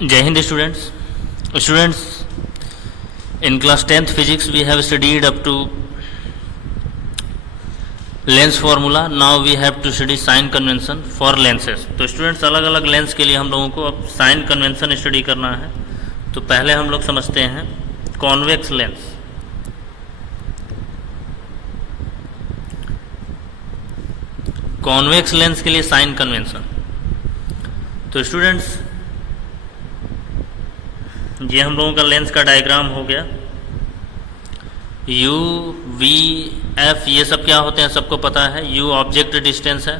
Jai Hind students. Students, in class 10th physics we have studied up to lens formula. Now we have to study sign convention for lenses. तो students अलग अलग lens के लिए हम लोगों को अब साइन कन्वेंशन स्टडी करना है. तो पहले हम लोग समझते हैं कॉन्वेक्स लेंस. कॉन्वेक्स लेंस के लिए साइन कन्वेंशन. तो स्टूडेंट्स ये हम लोगों का लेंस का डायग्राम हो गया. U, V, F ये सब क्या होते हैं सबको पता है. U ऑब्जेक्ट डिस्टेंस है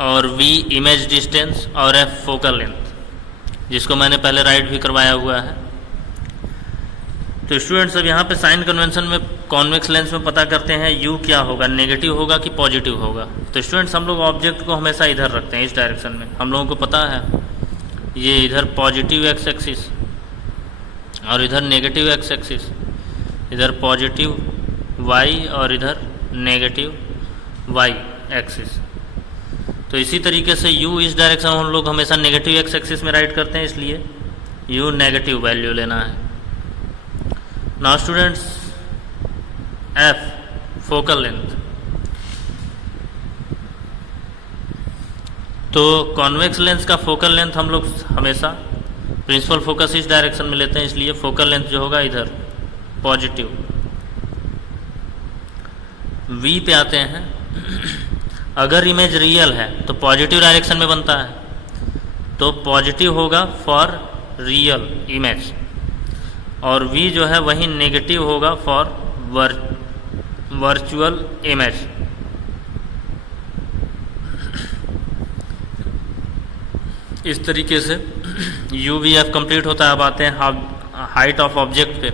और V इमेज डिस्टेंस और F फोकल लेंथ, जिसको मैंने पहले राइट भी करवाया हुआ है. तो स्टूडेंट्स अब यहाँ पे साइन कन्वेंशन में कॉन्वेक्स लेंस में पता करते हैं U क्या होगा, नेगेटिव होगा कि पॉजिटिव होगा. तो स्टूडेंट्स हम लोग ऑब्जेक्ट को हमेशा इधर रखते हैं, इस डायरेक्शन में. हम लोगों को पता है ये इधर पॉजिटिव एक्स एक्सिस और इधर नेगेटिव एक्स एक्सिस, इधर पॉजिटिव वाई और इधर नेगेटिव वाई एक्सिस. तो इसी तरीके से U इस डायरेक्शन में हम लोग हमेशा नेगेटिव एक्स एक्सिस में राइट करते हैं, इसलिए U नेगेटिव वैल्यू लेना है. Now students F focal length. तो कॉन्वेक्स लेंस का फोकल लेंथ हम लोग हमेशा प्रिंसिपल फोकस इस डायरेक्शन में लेते हैं, इसलिए फोकल लेंथ जो होगा इधर पॉजिटिव. V पे आते हैं. अगर इमेज रियल है तो पॉजिटिव डायरेक्शन में बनता है, तो पॉजिटिव होगा फॉर रियल इमेज, और V जो है वही नेगेटिव होगा फॉर वर्चुअल इमेज. इस तरीके से UVF कंप्लीट होता है. अब आते हैं हाइट ऑफ ऑब्जेक्ट पे.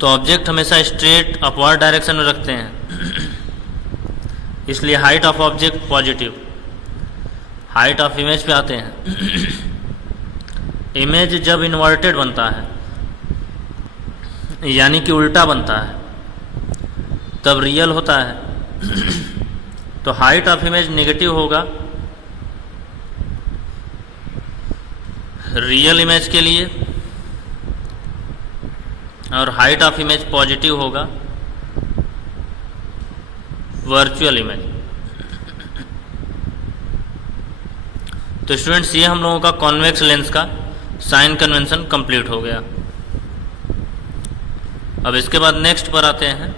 तो ऑब्जेक्ट हमेशा स्ट्रेट अपवर्ड डायरेक्शन में रखते हैं, इसलिए height of object positive. Height of image पे आते हैं. इमेज जब इन्वर्टेड बनता है यानी कि उल्टा बनता है तब रियल होता है. तो हाइट ऑफ इमेज नेगेटिव होगा रियल इमेज के लिए और हाइट ऑफ इमेज पॉजिटिव होगा वर्चुअल इमेज. तो स्टूडेंट्स ये हम लोगों का कॉन्वेक्स लेंस का साइन कन्वेंशन कंप्लीट हो गया. अब इसके बाद नेक्स्ट पर आते हैं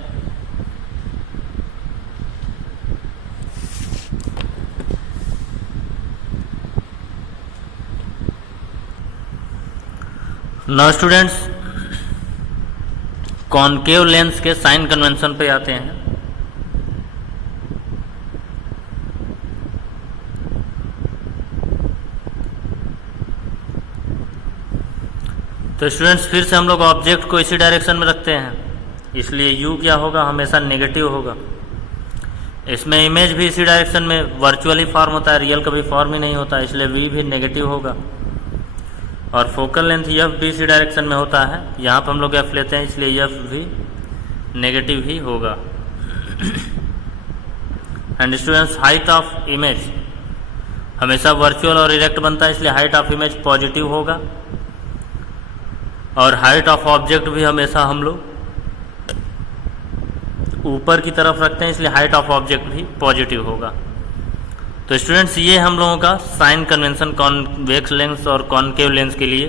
नाउ स्टूडेंट्स कॉनकेव लेंस के साइन कन्वेंशन पे आते हैं. तो स्टूडेंट्स फिर से हम लोग ऑब्जेक्ट को इसी डायरेक्शन में रखते हैं, इसलिए U क्या होगा हमेशा नेगेटिव होगा. इसमें इमेज भी इसी डायरेक्शन में वर्चुअली फॉर्म होता है, रियल कभी फॉर्म ही नहीं होता, इसलिए V भी नेगेटिव होगा. और फोकल लेंथ F भी इसी डायरेक्शन में होता है, यहाँ पर हम लोग F लेते हैं, इसलिए F भी नेगेटिव ही होगा. And students height of image हमेशा वर्चुअल और इरेक्ट बनता है, इसलिए हाइट ऑफ इमेज पॉजिटिव होगा. और हाइट ऑफ ऑब्जेक्ट भी हमेशा हम लोग ऊपर की तरफ रखते हैं, इसलिए हाइट ऑफ ऑब्जेक्ट भी पॉजिटिव होगा. तो स्टूडेंट्स ये हम लोगों का साइन कन्वेंशन कॉन्वेक्स लेंस और कॉनकेव लेंस के लिए.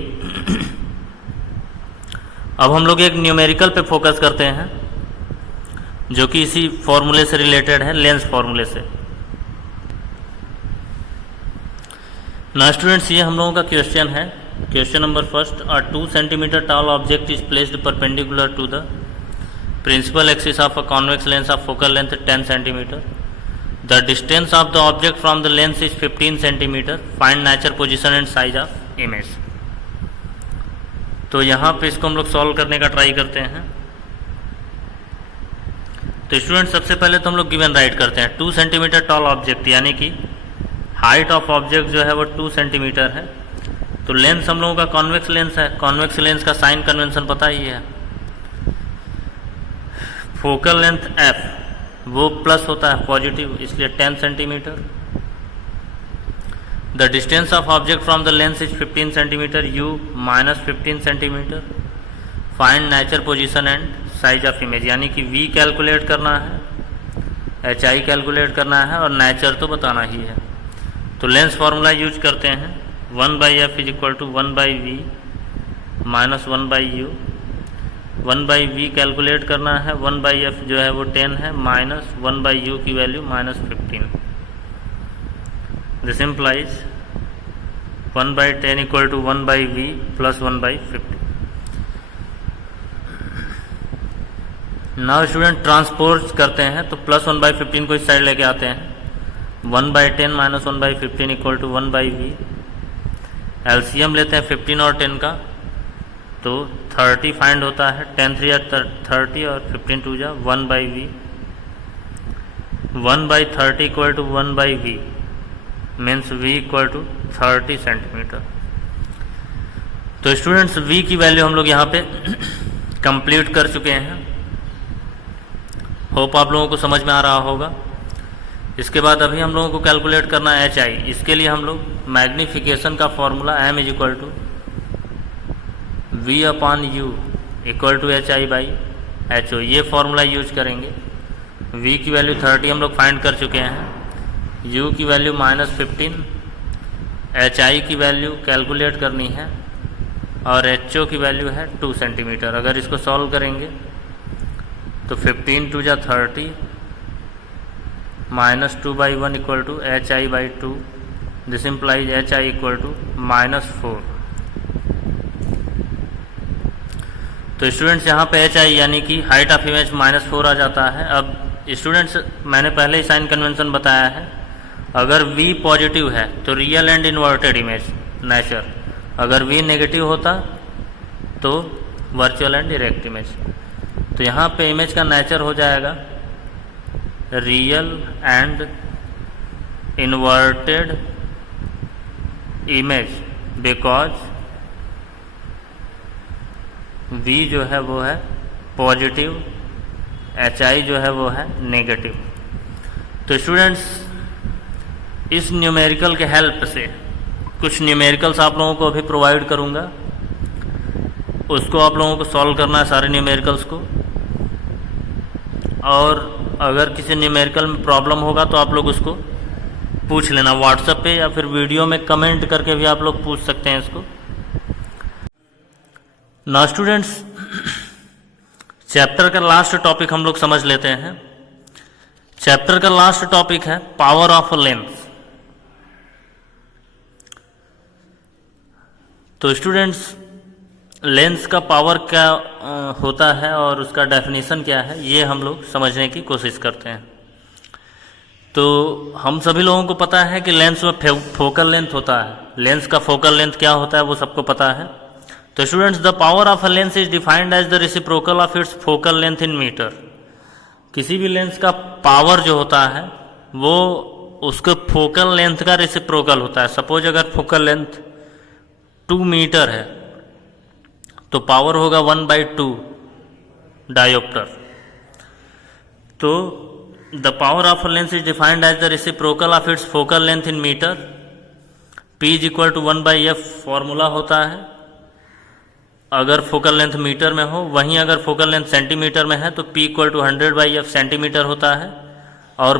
अब हम लोग एक न्यूमेरिकल पे फोकस करते हैं जो कि इसी फॉर्मूले से रिलेटेड है, लेंस फॉर्मूले से. ना स्टूडेंट्स ये हम लोगों का क्वेश्चन है. Question number first. A 2 cm tall object is placed perpendicular to the principal axis of a convex lens of focal length 10 cm. The distance of the object from the lens is 15 cm. Find nature, position and size of image. तो यहाँ पे इसको हम लोग solve करने का try करते हैं. तो स्टूडेंट सबसे पहले तो हम लोग गिवन राइट करते हैं 2 cm टॉल ऑब्जेक्ट, यानी कि हाइट ऑफ ऑब्जेक्ट जो है वो 2 cm है. तो लेंस हम लोगों का कॉन्वेक्स लेंस है. कॉन्वेक्स लेंस का साइन कन्वेंशन पता ही है. फोकल लेंथ F वो प्लस होता है पॉजिटिव, इसलिए 10 centimetre. The distance of object from the lens is 15 centimetre, u minus 15 centimetre. Find nature position and size of image, यानी कि v कैलकुलेट करना है, hi कैलकुलेट करना है और नेचर तो बताना ही है। तो लेंस फार्मूला यूज करते हैं, 1/f is equal to 1/v minus 1/u। 1/v calculate करना है, 1/f जो है वो 10 है, माइनस 1/u की value minus 15। This implies 1/10 equal to 1/v plus 1/15। Now student transpose करते हैं, तो प्लस 1/15 को इस साइड लेके आते हैं, 1/10 minus 1/15 equal to 1/v। LCM लेते हैं 15 और 10 का, तो 30 फाइंड होता है, 10 3 30 और 15 2 जा 1/v। 1/30 equal to 1/v means v equal to 30 centimetre. तो स्टूडेंट्स v की वैल्यू हम लोग यहाँ पे कंप्लीट कर चुके हैं। होप आप लोगों को समझ में आ रहा होगा। इसके बाद अभी हम लोगों को कैलकुलेट करना है एच आई। इसके लिए हम लोग मैग्नीफिकेशन का formula m is equal to v/u equal to HI/HO, ये फॉर्मूला यूज करेंगे। v की वैल्यू 30 हम लोग फाइंड कर चुके हैं, u की वैल्यू माइनस 15, HI की वैल्यू कैलकुलेट करनी है और HO की वैल्यू है 2 सेंटीमीटर। अगर इसको सॉल्व करेंगे तो 15 2 जा 30 minus 2/1 equal to HI/2। This implies HI equal to minus 4। तो स्टूडेंट्स यहाँ पे HI यानी कि हाइट ऑफ इमेज माइनस 4 आ जाता है। अब स्टूडेंट्स मैंने पहले ही साइन कन्वेंशन बताया है, अगर V पॉजिटिव है तो real and inverted image nature, अगर V नेगेटिव होता तो वर्चुअल एंड डायरेक्ट इमेज। तो यहाँ पे इमेज का नेचर हो जाएगा real and inverted image, because V जो है वो है पॉजिटिव, HI जो है वो है नेगेटिव। तो स्टूडेंट्स इस न्यूमेरिकल के हेल्प से कुछ न्यूमेरिकल्स आप लोगों को अभी प्रोवाइड करूँगा, उसको आप लोगों को सॉल्व करना है सारे न्यूमेरिकल्स को। और अगर किसी न्यूमेरिकल में प्रॉब्लम होगा तो आप लोग उसको पूछ लेना व्हाट्सएप पे, या फिर वीडियो में कमेंट करके भी आप लोग पूछ सकते हैं इसको। नाउ स्टूडेंट्स चैप्टर का लास्ट टॉपिक हम लोग समझ लेते हैं। चैप्टर का लास्ट टॉपिक है पावर ऑफ लेंस। तो स्टूडेंट्स लेंस का पावर क्या होता है और उसका डेफिनेशन क्या है, ये हम लोग समझने की कोशिश करते हैं। तो हम सभी लोगों को पता है कि लेंस में फोकल लेंथ होता है। लेंस का फोकल लेंथ क्या होता है वो सबको पता है। तो students the power of a lens is defined as the reciprocal of its focal length in metre. किसी भी लेंस का पावर जो होता है वो उसके फोकल लेंथ का रेसिप्रोकल होता है। सपोज अगर फोकल लेंथ 2 मीटर है तो पावर होगा 1/2 डायोप्टर। तो the power of a lens is defined as the reciprocal of its focal length in metre. P is equal to 1/f formula होता है अगर फोकल लेंथ मीटर में हो, वहीं अगर फोकल लेंथ सेंटीमीटर में है तो P equal to 100/f centimetre होता है। और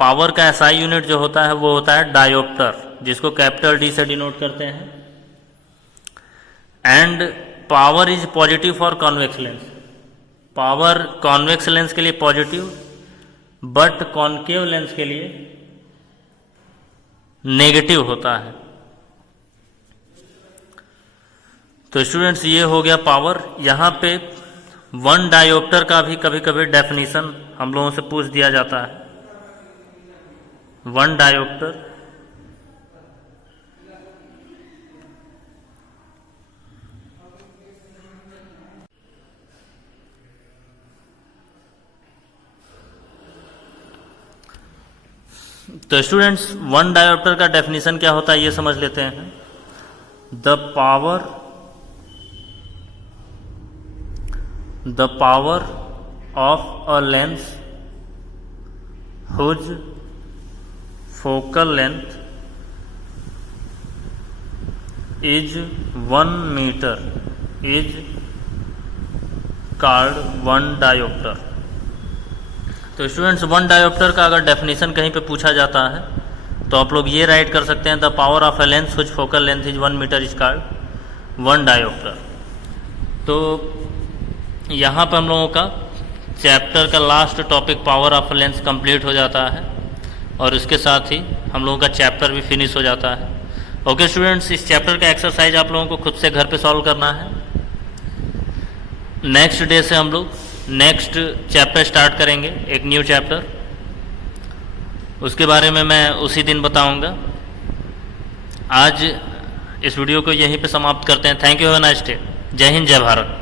पावर का SI यूनिट जो होता है वो होता है डायोप्टर, जिसको कैपिटल D से डिनोट करते हैं। And power is positive for convex lens. Power convex lens के लिए पॉजिटिव, बट कॉनकेव लेंस के लिए नेगेटिव होता है। तो स्टूडेंट्स ये हो गया पावर। यहाँ पे 1 डायोप्टर का भी कभी कभी डेफिनेशन हम लोगों से पूछ दिया जाता है। 1 डायोप्टर तो स्टूडेंट्स 1 डायोप्टर का डेफिनेशन क्या होता है ये समझ लेते हैं। The power of a lens whose focal length is 1 metre is called 1 dioptre. तो स्टूडेंट्स 1 डायोप्टर का अगर डेफिनेशन कहीं पे पूछा जाता है तो आप लोग ये राइट कर सकते हैं, the power of a lens which focal length is 1 metre is called 1 dioptre. तो यहाँ पर हम लोगों का चैप्टर का last topic power of lens complete हो जाता है और इसके साथ ही हम लोगों का चैप्टर भी फिनिश हो जाता है। ओके स्टूडेंट्स, इस चैप्टर का एक्सरसाइज आप लोगों को खुद से घर पे सॉल्व करना है। नेक्स्ट डे से हम लोग नेक्स्ट चैप्टर स्टार्ट करेंगे, एक न्यू चैप्टर, उसके बारे में मैं उसी दिन बताऊंगा। आज इस वीडियो को यहीं पे समाप्त करते हैं। Thank you, have a nice day. जय हिंद, जय भारत।